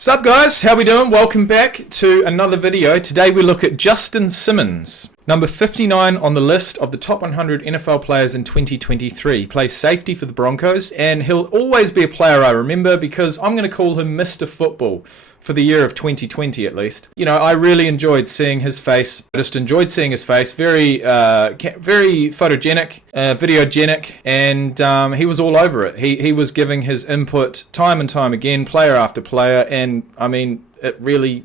Sup guys, how we doing? Welcome back to another video. Today we look at Justin Simmons, number 59 on the list of the top 100 NFL players in 2023. He plays safety for the Broncos, and he'll always be a player I remember because I'm going to call him Mr. Football for the year of 2020 at least. You know, I really enjoyed seeing his face. I just enjoyed seeing his face. Very photogenic, videogenic, and he was all over it. He was giving his input time and time again, player after player, and I mean, it really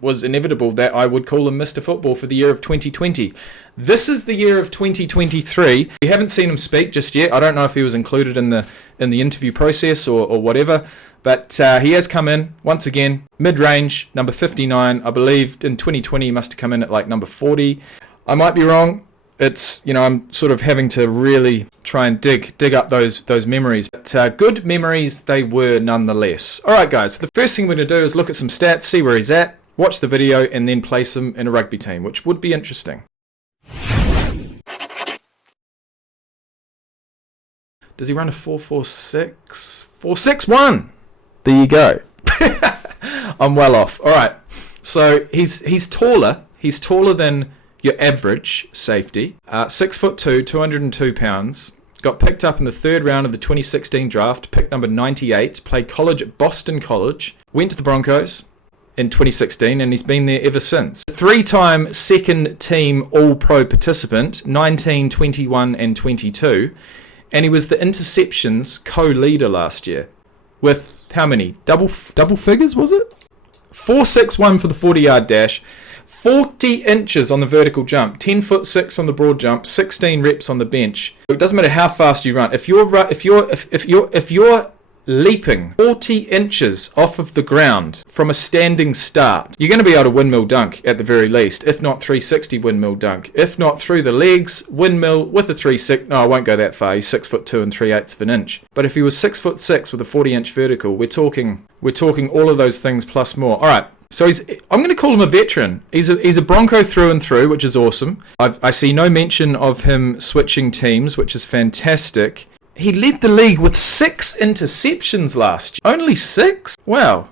was inevitable that I would call him Mr. Football for the year of 2020. This is the year of 2023. We haven't seen him speak just yet. I don't know if he was included in the interview process or whatever, but he has come in once again, mid-range, number 59. I believe in 2020 he must have come in at like number 40. I might be wrong. It's, you know, I'm sort of having to really try and dig up those memories. But good memories they were nonetheless. All right, guys. So the first thing we're going to do is look at some stats, see where he's at, watch the video, and then place him in a rugby team, which would be interesting. Does he run a 4.46? 4.61! There you go. I'm well off. All right. So he's taller. He's taller than your average safety. 6'2", 202 pounds. Got picked up in the third round of the 2016 draft. Pick number 98. Played college at Boston College. Went to the Broncos in 2016, and he's been there ever since. Three-time second team All-Pro participant, 19, 21, and 22. And he was the interceptions co-leader last year with how many? Double figures, was it? 4.61 for the 40-yard dash, 40 inches on the vertical jump, 10'6" on the broad jump, 16 reps on the bench. It doesn't matter how fast you run. If you're leaping 40 inches off of the ground from a standing start, you're going to be able to windmill dunk at the very least, if not 360 windmill dunk, if not through the legs, windmill with a 360. No, I won't go that far. He's 6'2" and 3/8 of an inch. But if he was 6'6" with a 40-inch vertical, we're talking all of those things plus more. All right. So I'm going to call him a veteran. He's a Bronco through and through, which is awesome. I see no mention of him switching teams, which is fantastic. He led the league with 6 interceptions last year. Only 6? Wow.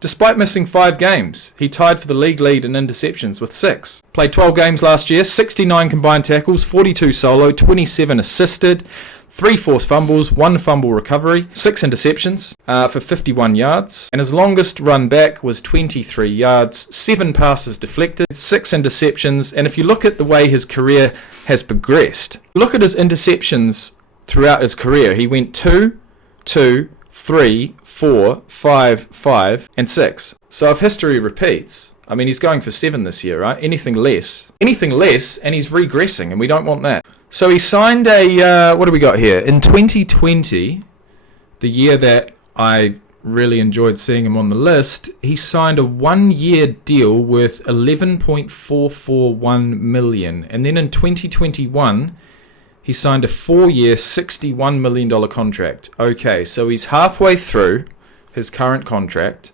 Despite missing 5 games, he tied for the league lead in interceptions with 6. Played 12 games last year, 69 combined tackles, 42 solo, 27 assisted, 3 forced fumbles, 1 fumble recovery, 6 interceptions for 51 yards. And his longest run back was 23 yards, 7 passes deflected, 6 interceptions. And if you look at the way his career has progressed, look at his interceptions throughout his career. He went 2, 2, 3, 4, 5, 5, and 6. So if history repeats, I mean, he's going for 7 this year, right? Anything less, and he's regressing, and we don't want that. So he signed a, what do we got here? In 2020, the year that I really enjoyed seeing him on the list, he signed a 1-year deal worth $11.441 million. And then in 2021, he signed a 4-year, $61 million contract. Okay, so he's halfway through his current contract.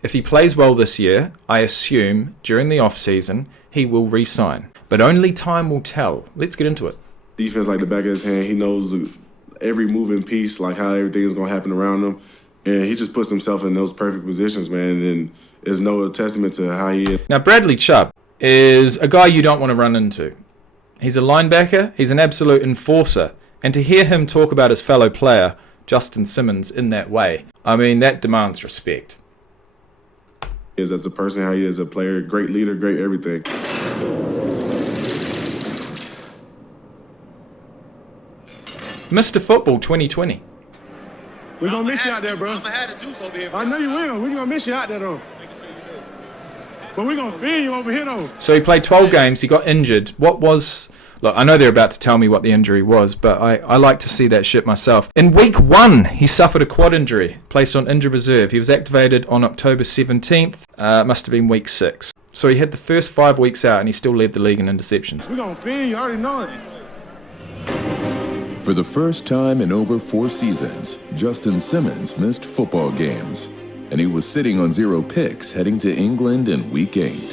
If he plays well this year, I assume during the off-season, he will re-sign. But only time will tell. Let's get into it. Defense like the back of his hand. He knows every moving piece, like how everything is going to happen around him. And he just puts himself in those perfect positions, man. And it's no testament to how he is. Now, Bradley Chubb is a guy you don't want to run into. He's a linebacker. He's an absolute enforcer. And to hear him talk about his fellow player, Justin Simmons, in that way, I mean, that demands respect. He is as a person, how he is a player, great leader, great everything. Mr. Football 2020. We're going to miss you out there, bro. I'm going to have the juice over here. I know you will. We're going to miss you out there, though. But we're going to feel you over here, though. So he played 12 games. He got injured. Look, I know they're about to tell me what the injury was, but I like to see that shit myself. In week 1, he suffered a quad injury, placed on injured reserve. He was activated on October 17th. Must have been week 6. So he had the first 5 weeks out, and he still led the league in interceptions. We're going to feel you. I already know it. For the first time in over 4 seasons, Justin Simmons missed football games, and he was sitting on 0 picks heading to England in Week 8.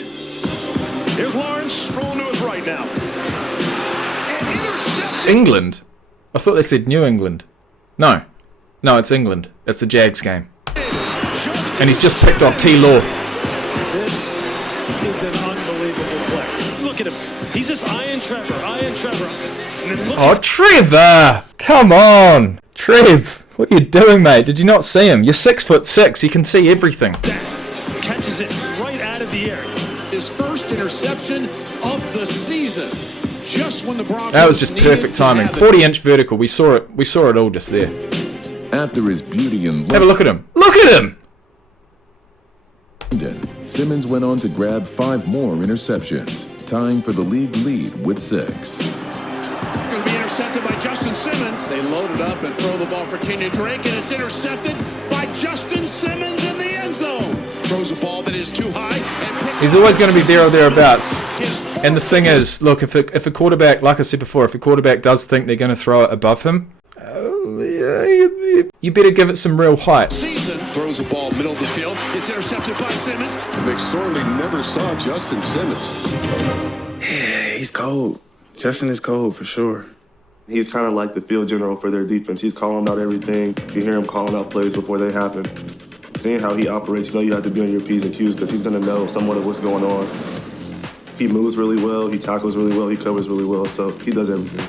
Here's Lawrence rolling to his right now. England? I thought they said New England. No, it's England. It's the Jags game. Just And he's just picked off T-Law. This is an unbelievable play. Look at him. He's just eyeing Trevor. And then look Trevor! Come on! Trev, what are you doing, mate? Did you not see him? You're 6'6". You can see everything. catches it right out of the air. His first interception of the season. Just when the Broncos that was just perfect timing. 40-inch vertical. We saw it all just there. After his beauty and have a look at him. Look at him! Simmons went on to grab 5 more interceptions, tying for the league lead with 6. Going to be intercepted by Justin Simmons. They load it up and throw the ball for Kenyon Drake, and it's intercepted by Justin Simmons in the end zone. Throws a ball that is too high. And he's always going to be there or thereabouts. And the thing is, look, if a quarterback, like I said before, if a quarterback does think they're going to throw it above him, you better give it some real height. Season throws a ball middle of the field. It's intercepted by Simmons. McSorley never saw Justin Simmons. Yeah, he's cold. Justin is cold for sure. He's kind of like the field general for their defense. He's calling out everything. You hear him calling out plays before they happen. Seeing how he operates, you know you have to be on your P's and Q's because he's going to know somewhat of what's going on. He moves really well, he tackles really well, he covers really well, so he does everything.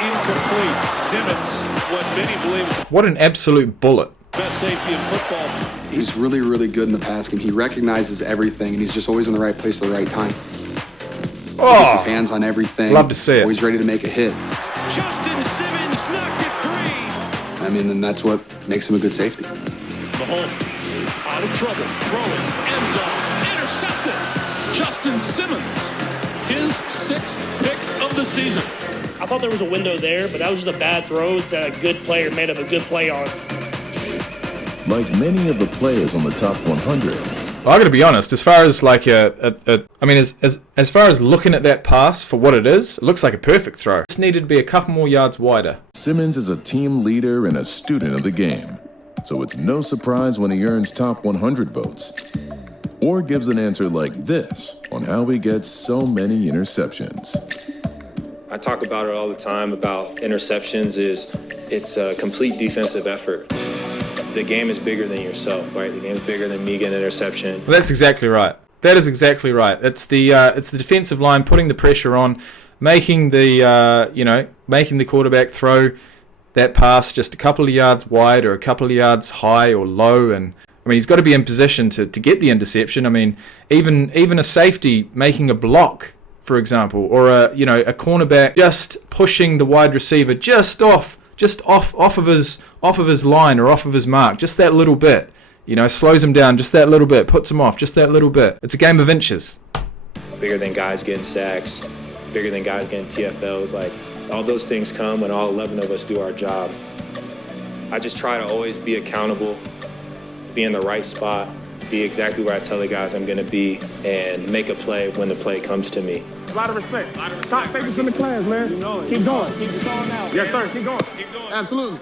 Incomplete. Simmons, what many believe is What an absolute bullet. the best safety in football. He's really, really good in the pass game. He recognizes everything, and he's just always in the right place at the right time. He gets his hands on everything. Love to see it. Always ready to make a hit. Justin Simmons knocked it free. I mean, and that's what makes him a good safety. Mahomes out of trouble, throwing, end zone, intercepted. Justin Simmons, his 6th pick of the season. I thought there was a window there, but that was just a bad throw that a good player made up a good play on. Like many of the players on the top 100, Well, I got to be honest. As far as like as far as looking at that pass for what it is, it looks like a perfect throw. Just needed to be a couple more yards wider. Simmons is a team leader and a student of the game, so it's no surprise when he earns top 100 votes, or gives an answer like this on how he gets so many interceptions. I talk about it all the time about interceptions. It's a complete defensive effort. The game is bigger than yourself, right? The game is bigger than me getting an interception. Well, that's exactly right. That is exactly right. It's the defensive line putting the pressure on, making the quarterback throw that pass just a couple of yards wide or a couple of yards high or low. And I mean, he's got to be in position to get the interception. I mean, even a safety making a block, for example, or a cornerback just pushing the wide receiver just off of his line or off of his mark, just that little bit, slows him down just that little bit, puts him off just that little bit. It's a game of inches. Bigger than guys getting sacks, bigger than guys getting TFLs. Like, all those things come when all 11 of us do our job. I just try to always be accountable, be in the right spot, be exactly where I tell the guys I'm going to be, and make a play when the play comes to me. A lot of respect. Top safeties in the class, man. Keep going. Keep going out. Yes, sir. Keep going. Keep going. Absolutely.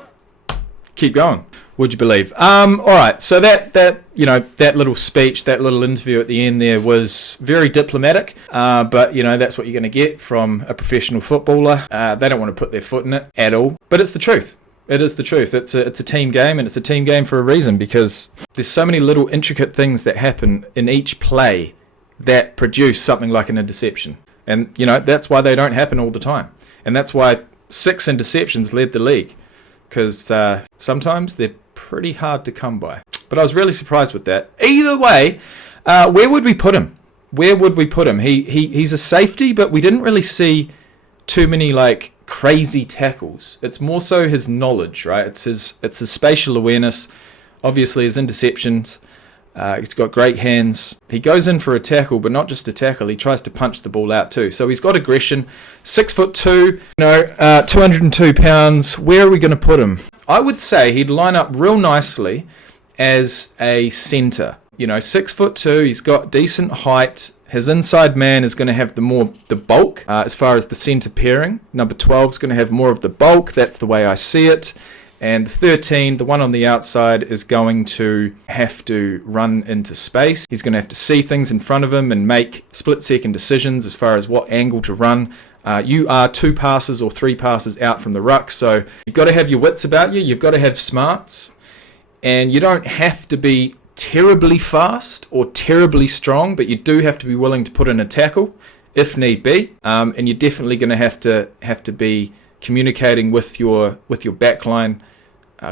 Keep going. Would you believe? All right. So that little speech, that little interview at the end there was very diplomatic. But that's what you're going to get from a professional footballer. They don't want to put their foot in it at all. But it's the truth. It is the truth. It's a team game, and it's a team game for a reason, because there's so many little intricate things that happen in each play that produce something like an interception. And, that's why they don't happen all the time. And that's why 6 interceptions led the league, because sometimes they're pretty hard to come by. But I was really surprised with that. Either way, where would we put him? He's a safety, but we didn't really see too many, crazy tackles. It's more so his knowledge, right? It's his spatial awareness, obviously his interceptions. He's got great hands. He goes in for a tackle, but not just a tackle. He tries to punch the ball out too. So he's got aggression. 6'2", 202 pounds. Where are we going to put him? I would say he'd line up real nicely as a center. 6'2". He's got decent height. His inside man is going to have the bulk as far as the center pairing. Number 12 is going to have more of the bulk. That's the way I see it. And 13, the one on the outside, is going to have to run into space. He's going to have to see things in front of him and make split-second decisions as far as what angle to run. You are 2 passes or 3 passes out from the ruck, so you've got to have your wits about you. You've got to have smarts. and you don't have to be terribly fast or terribly strong, but you do have to be willing to put in a tackle if need be, and you're definitely going to have to be communicating with your backline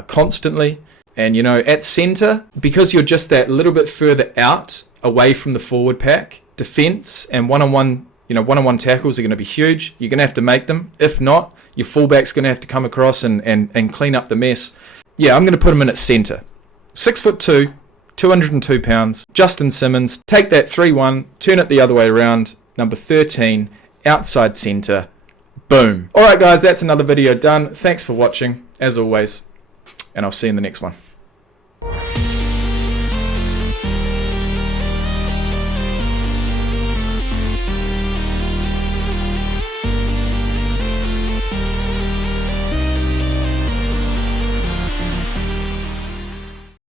constantly. And at centre, because you're just that little bit further out away from the forward pack, defence and one-on-one tackles are going to be huge. You're going to have to make them. If not, your fullback's going to have to come across and clean up the mess. Yeah, I'm going to put him in at centre. 6'2", 202 pounds, Justin Simmons. Take that 3-1, turn it the other way around. Number 13, outside centre. Boom. Alright guys, that's another video done. Thanks for watching, as always, and I'll see you in the next one.